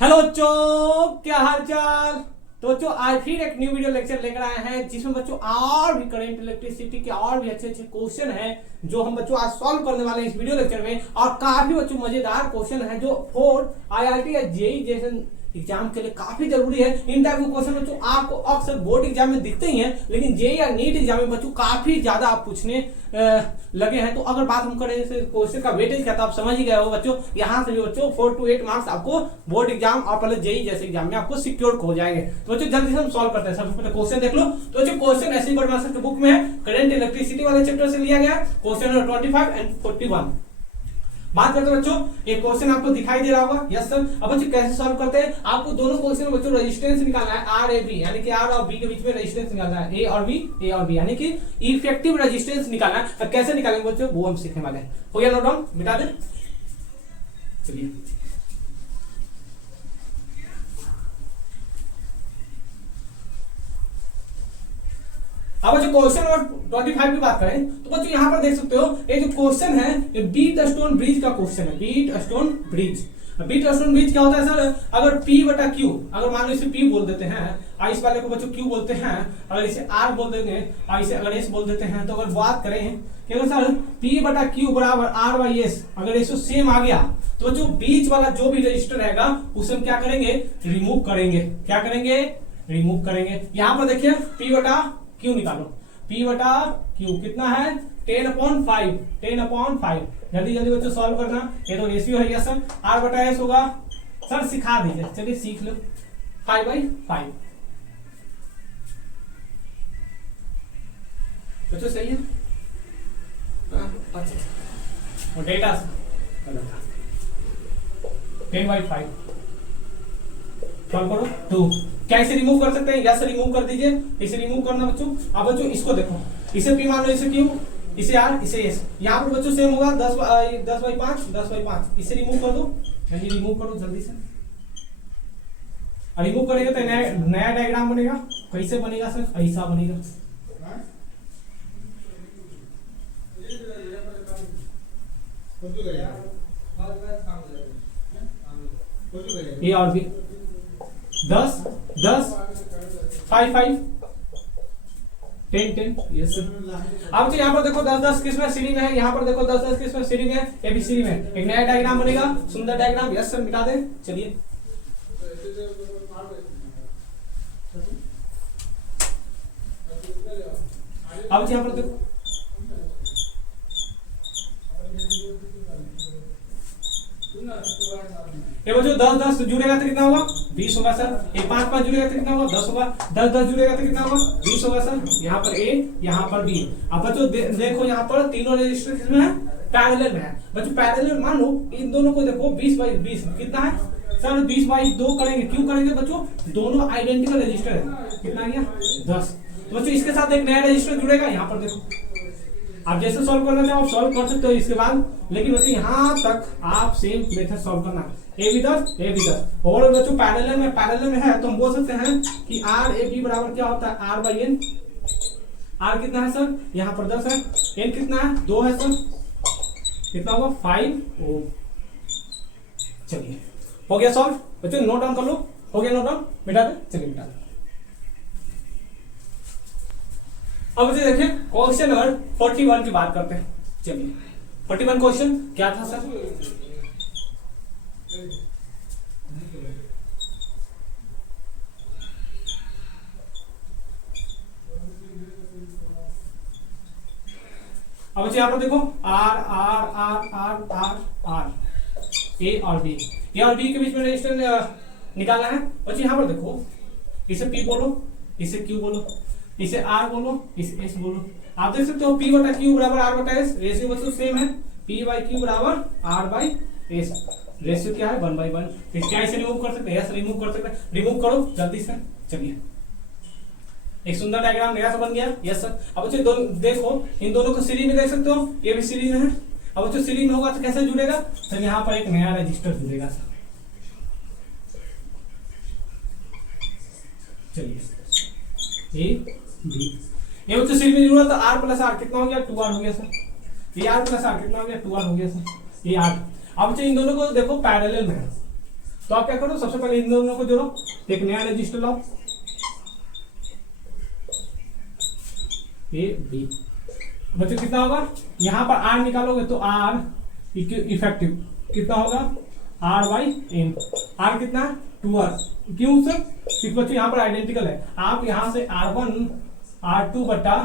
Hello बच्चों, क्या हाल चाल। तो बच्चों आज फिर एक न्यू वीडियो लेक्चर लेकर आए हैं जिसमें बच्चों और भी करंट इलेक्ट्रिसिटी के और भी अच्छे अच्छे क्वेश्चन हैं जो हम बच्चों आज सॉल्व करने वाले हैं इस वीडियो लेक्चर में। और काफी बच्चों मजेदार क्वेश्चन है जो फोर आईआईटी या जेई जैसे एग्जाम के लिए काफी जरूरी है। इन टाइप के क्वेश्चन बच्चों आपको अक्सर बोर्ड एग्जाम में दिखते ही हैं, लेकिन जेई या नीट एग्जाम में बच्चों काफी ज्यादा आप पूछने लगे हैं। तो अगर बात हम करें क्वेश्चन का वेटेज का तो आप समझ ही गए हो बच्चों, यहाँ से भी बच्चों 4 to 8 मार्क्स आपको बोर्ड एग्जाम और पहले जेई जैसे एग्जाम में आपको सिक्योर हो जाएंगे। तो बच्चों जल्दी से हम सॉल्व करते हैं। सबसे पहले क्वेश्चन देख लो। तो बच्चों क्वेश्चन ऐसी बोर्ड मास्टर की बुक में है, करंट इलेक्ट्रिसिटी वाले चैप्टर से लिया गया, क्वेश्चन नंबर 25 एंड 41। बात करते हैं बच्चों, एक क्वेश्चन आपको दिखाई दे रहा होगा। Yes sir. अब बच्चों कैसे सॉल्व करते हैं, आपको दोनों क्वेश्चन में बच्चों रेजिस्टेंस निकालना है, आर ए बी, यानी कि आर और बी के बीच में रेजिस्टेंस निकालना है, ए और बी यानी कि इफेक्टिव रेजिस्टेंस निकालना है। अब कैसे निकालेंगे बच्चों वो हम सीखने वाले हैं। हो गया नोट डाउन, मिटा दे। चलिए अब बच्चों क्वेश्चन नंबर 25 की बात करें तो बच्चों यहाँ पर देख सकते हो ये जो क्वेश्चन है ये बीट स्टोन ब्रिज का क्वेश्चन है। बीट स्टोन ब्रिज क्या होता है सर, अगर P बटा Q, अगर मान लो इसे P बोल देते हैं और इस वाले को बच्चों Q बोलते हैं, अगर इसे R बोल देंगे और इसे अगर S बोल देते हैं, तो अगर बात करें कि अगर सर P बटा Q बराबर R बाई S अगर इसको सेम आ गया तो बच्चों बीच वाला जो भी रजिस्टर रहेगा उसे हम क्या करेंगे, रिमूव करेंगे। क्या करेंगे, रिमूव करेंगे। यहाँ पर देखिए P बटा Q निकालो, P बटा Q कितना है 10/5, 10/5। जल्दी जल्दी बच्चों सॉल्व करना, ये तो रेशियो है। Yes sir. R बटा S होगा, सर सिखा दीजिए, चलिए सीख लो, 5/5 बच्चों सही है। अच्छा और डेटा 10/5 सॉल्व करो 2। क्या इसे रिमूव कर सकते हैं, यस रिमूव कर दीजिए, इसे रिमूव करना बच्चों। अब बच्चों इसको देखो, इसे P मान लो, इसे Q, इसे R, इसे S। यहाँ पर बच्चों सेम होगा 10/5, इसे रिमूव कर दो, ये रिमूव करो जल्दी से। रिमूव करेंगे तो नया डायग्राम बनेगा। कैसे बनेगा सर, ऐसा बनेगा। ये और भी 10 10 5 5 10 10। Yes sir. अब तो यहाँ पर देखो 10 10 किसमें सीरीज में है, यहाँ पर देखो 10 10 किसमें सीरीज में है, ये भी सीरीज में। एक नया डायग्राम बनेगा, सुंदर डायग्राम। यस सर मिटा दे। चलिए अब यहाँ पर देखो ये बच्चों 10 10 जुड़ेगा तो कितना होगा 20 होगा सर। ये 5 5 जुड़ेगा तो कितना होगा 10 होगा। 10 10 जुड़ेगा तो कितना होगा 20 होगा सर। यहाँ पर A, यहाँ पर B। अब बच्चों देखो यहाँ पर तीनों रजिस्टर किसमें है, पैरेलल में है। बच्चों पैरेलल मान लो इन दोनों को देखो 20/20 कितना है सर, 20/2 करेंगे। क्यों करेंगे बच्चों, दोनों आइडेंटिकल रजिस्टर है। कितना आ गया 10। तो बच्चों इसके साथ एक नया रजिस्टर जुड़ेगा। यहाँ पर देखो आप जैसे सॉल्व करना चाहो आप सॉल्व कर सकते हो इसके बाद, लेकिन बच्चों यहाँ तक आप सेम मेथड सॉल्व करना। ए भी 10 और बच्चों पैरेलल में है तो हम बोल सकते हैं कि आर ए बी बराबर क्या होता है, आर बाई एन। आर कितना है सर, यहाँ पर 10 है, एन कितना है 2 है सर, कितना होगा 5 ओम। चलिए हो गया सॉल्व। बच्चों नोट डाउन कर लो, हो गया नोट डाउन, मिटा दे। चलिए मिटा दे। अब मुझे देखिए क्वेश्चन नंबर 41 की बात करते हैं। चलिए 41 क्वेश्चन क्या था सर, अब यहाँ पर देखो R R R R R R A और बी, ए और बी के बीच में रेजिस्टेंस निकालना है। बच्चे यहाँ पर देखो इसे P बोलो, इसे Q बोलो, इसे R बोलो, इसे S बोलो। आप देख सकते हो P बटा Q बराबर R बटा S, रेशियो बच्चों सेम है। P बाई Q बराबर R बाई S, रेशियो क्या है 1/1। फिर क्या इसे रिमूव कर सकते हैं, यस रिमूव कर सकते हैं। रिमूव करो जल्दी से। चलिए एक सुंदर डायग्राम नया सा बन गया। Yes sir. अब बच्चों देखो इन दोनों को सीरीज में देख सकते हो, ये भी सीरीज में है। अब बच्चों सीरीज में होगा तो कैसे जुड़ेगा सर, यहाँ पर एक नया रजिस्टर जुड़ेगा सर। चलिए ए बी, ये बच्चों सीरीज में जुड़ा तो R प्लस R कितना हो गया 2R हो गया सर। ये R प्लस R कितना हो गया 2R हो गया सर। ये R। अब इन दोनों को देखो पैरेलल में है तो आप क्या करो, सबसे पहले इन दोनों को जोड़ो, एक नया रजिस्टर लाओ, ए बी। बच्चों कितना होगा, यहाँ पर आर निकालोगे तो आर इफेक्टिव कितना होगा, आर बाई एन। आर कितना, 2r। क्यों सर, क्योंकि बच्चों यहाँ पर आइडेंटिकल है। आप यहाँ से R1 R2 बटा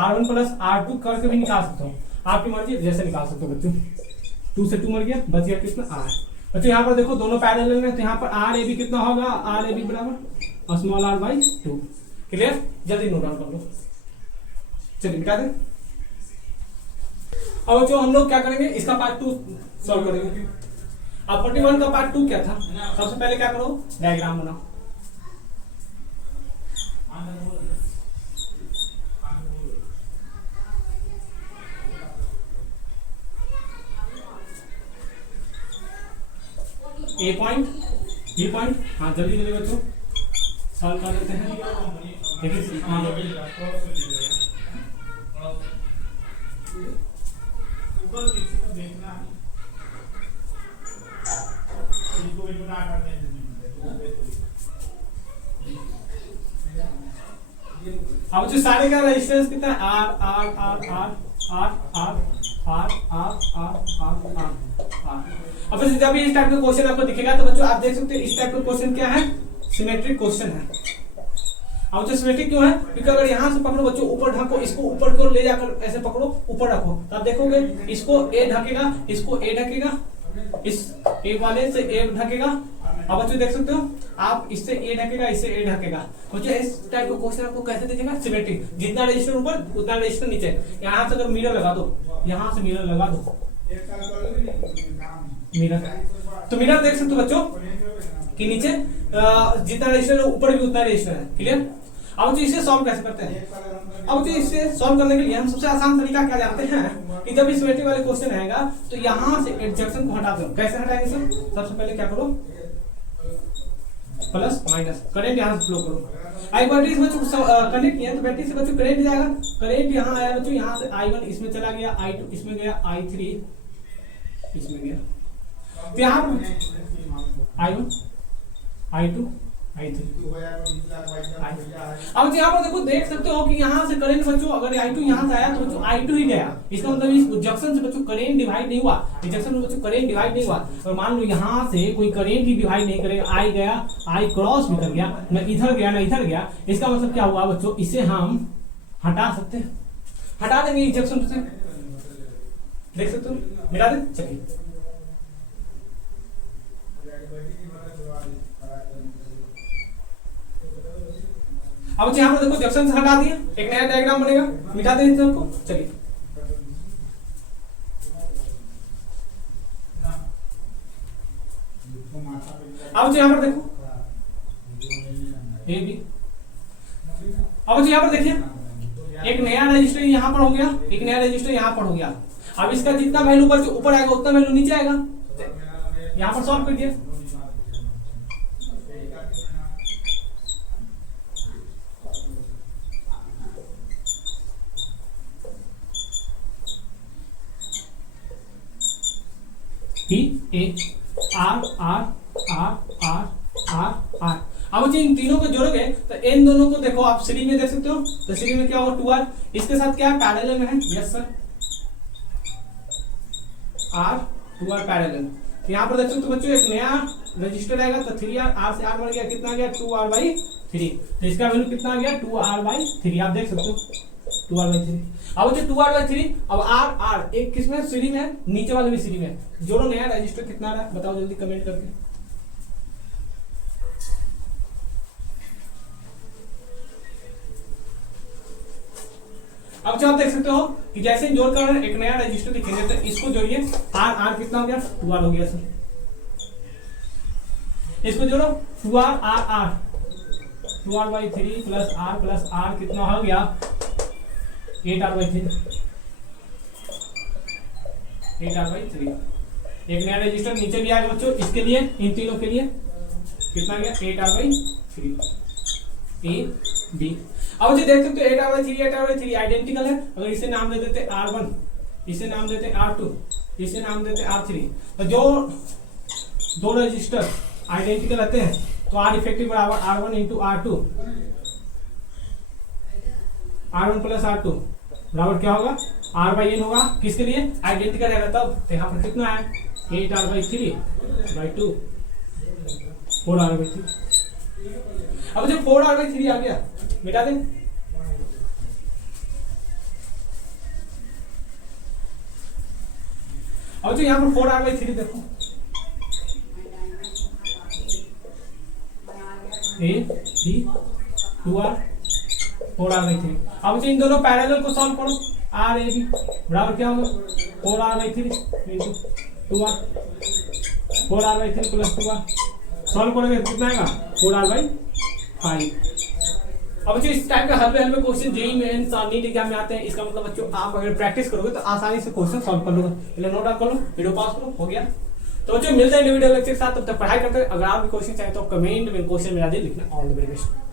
R1 प्लस R2 करके भी निकाल सकते हो, आपकी मर्जी जैसे निकाल सकते हो बच्चों। 2 से 2 मर गया, बच गया कितना, R। बच्चों यहाँ पर देखो दोनों पैरेलल में, तो यहाँ पर आर ए बी कितना होगा, आर ए बी बराबर स्मॉल आर बाई 2। क्लियर, जल्दी नोट डाउन कर लो। चलिए मिटा दें। अब बच्चों हम लोग क्या करेंगे, इसका पार्ट 2 सॉल्व करेंगे। अब 41 का पार्ट 2 क्या था, सबसे पहले क्या करो, डायग्राम बनाओ। ए पॉइंट, बी पॉइंट, हाँ जल्दी जल्दी बच्चों सॉल्व कर लेते हैं। देखिए अब जो सारे का रेजिस्टेंस कितना है, R R R R R R R R R R R. अब जब इस टाइप का क्वेश्चन आपको दिखेगा तो बच्चों आप देख सकते हैं इस टाइप का क्वेश्चन क्या है, सिमेट्रिक क्वेश्चन है। अब जो सिमेट्रिक क्यों है, क्योंकि अगर यहाँ से पकड़ो बच्चों, ऊपर ढको, इसको ऊपर की ओर ले जाकर ऐसे पकड़ो, ऊपर रखो, तो आप देखोगे इसको ए ढकेगा, इसको ए ढकेगा, इस ए वाले से ए ढकेगा। अब बच्चों देख सकते हो आप, इससे ए ढकेगा, इससे ए ढकेगा। बच्चों इस टाइप का क्वेश्चन आपको कैसे दिखेगा, सिमेट्रिक, जितना रजिस्टर ऊपर उतना रजिस्टर नीचे। यहाँ से अगर मिरर लगा दो, यहाँ से मिरर लगा दो, मिरर, तो मिरर देख सकते हो बच्चों कि नीचे जितना रजिस्टर है ऊपर भी उतना रजिस्टर है। क्लियर। अब जो इसे सॉल्व कैसे करते हैं, अब जो इसे सॉल्व करने के लिए हम सबसे आसान तरीका क्या जानते हैं कि जब इस सिमेट्रिक वाले क्वेश्चन आएगा तो यहाँ से एडजक्शन को हटा दो। कैसे हटाएंगे सर, सबसे पहले क्या करो, प्लस माइनस, करंट यहाँ से फ्लो करो। आई बैटरी से बच्चों कनेक्ट किया तो बैटरी से बच्चों करंट जाएगा, करंट यहाँ आया बच्चों, यहाँ से I1 इसमें चला गया, I2 इसमें गया, I3 इसमें गया, तो यहाँ I1 I2 I3। अब यहाँ पर देखो, देख सकते हो कि यहाँ से करंट बच्चों अगर I2 यहाँ से आया तो बच्चों I2 ही गया, इसका मतलब इस जंक्शन से बच्चों करंट डिवाइड नहीं हुआ, इस जंक्शन में बच्चों करंट डिवाइड नहीं हुआ। और मान लो यहाँ से कोई करंट ही डिवाइड नहीं करेगा, I गया, I क्रॉस भी कर गया, न इधर गया न इधर गया, इसका मतलब क्या हुआ बच्चों, इसे हम हटा सकते हैं, हटा देंगे इस जंक्शन से, देख सकते हो, मिटा दें। चलिए अब यहाँ पर देखो जंक्शन से हटा दिया, एक नया डायग्राम बनेगा, मिटा दें इस सबको। चलिए अब यहाँ पर देखो ए बी, अब यहाँ पर देखिए एक नया रजिस्टर यहाँ पर हो गया, एक नया रजिस्टर यहाँ पर हो गया। अब इसका जितना वैल्यू ऊपर आएगा उतना वैल्यू नीचे आएगा, यहाँ पर सॉल्व कर दिया। P A R R R R R R। अब इन तीनों को जोड़ोगे तो इन दोनों को देखो आप सीरीज में देख सकते हो, तो सीरीज में क्या होगा 2R, इसके साथ क्या पैरेलल में है, yes sir, R 2R parallel. यहाँ पर देख सकते हो बच्चों एक नया रजिस्टर आएगा तो 3R, R से R बन गया, कितना गया 2R/3, तो इसका वैल्यू कितना आ गया 2R/3, आप देख सकते हो 2R/3। अब जो 2R/3, अब R एक किसमें सीरीज में है, नीचे वाले भी सीरीज में, जोड़ो नया रजिस्टर कितना आ रहा है बताओ जल्दी कमेंट करके। अब जो आप देख सकते हो कि जैसे जोड़ कर एक नया रजिस्टर दिखेंगे तो इसको जोड़िए, R कितना हो गया 2R हो गया सर, इसको जोड़ो 2R 2R/3 प्लस R कितना हो गया 8R/3, 8R/3। एक नया रजिस्टर नीचे भी आएगा बच्चों, इसके लिए इन तीनों के लिए कितना गया 8R/3 A B। अब जो देख सकते हो 8R/3 आइडेंटिकल है, अगर इसे नाम दे देते R1, इसे नाम देते R2, इसे नाम देते R3, तो जो दो रजिस्टर आइडेंटिकल रहते हैं तो आर इफेक्टिव बराबर R1 into R2, R1 plus R2 बराबर क्या होगा, R बाई एन होगा। किसके लिए, आइडेंटिकल रहेगा तब। तो यहाँ पर कितना है 8R/3/2 4R/3। अब जब 4R/3 आ गया मिटा दें। अब जो यहाँ पर 4R/3 देखो, A B 2R 4R/3। अब जो इन दोनों पैरेलल को सॉल्व करो, R A B बराबर क्या होगा 4R/3 into 2R 4R/3 plus 2R। Solve करोगे कितना आएगा 4R/5। अब जो इस टाइप के हल्के हल्के क्वेश्चन जेई मेंस और नीट एग्जाम में आते हैं, इसका मतलब बच्चों आप अगर प्रैक्टिस करोगे तो आसानी से क्वेश्चन सॉल्व कर लोगे। पहले नोट डाउन कर लो, वीडियो पॉज करो, हो गया। तो बच्चों मिलते हैं वीडियो लेक्चर के साथ, तब तक पढ़ाई करते हैं। अगर आप भी क्वेश्चन चाहे तो कमेंट में क्वेश्चन मेरा दे लिखना। All the very best.